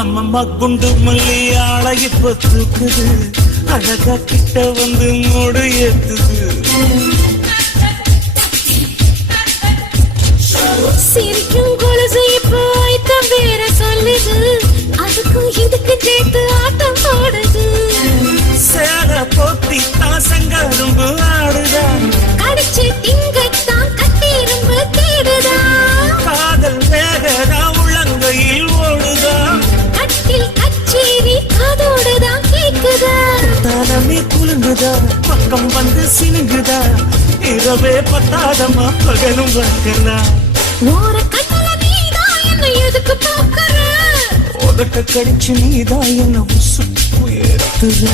அம்மம்மா குண்டு மல்லி ஆளை இப்ப தூக்குது, அழகா கிட்ட வந்து மூடு ஏத்துது. சிரிக்கும் கொலுசு இப்போ ஐட்டம் வேற சொல்லுது, அதுக்கும் இதுக்கு சேர்த்து ஆட்டம் போடுது. சேர போத்தி தான் சங்கரும்பு ஆடுதா, கடிச்சு திங்கத்தான் கட்டிரும்பு தேடுதா. காதல் வேகதா உள்ளங்கையில் ஓடுதா, கட்டில் கச்சேரி காதோடுதான் கேக்குதா. தானமே குலுங்குதா, பக்கம் வந்து சினுங்குதா, இரவே பத்தாதமா பகலும் பார்க்கலாம். ஓர கண்ணல நீதான் என்ன எதுக்கு பார்க்கற, உதட்ட கடிச்சு நீதான் என்ன உசுப்பு ஏத்துற.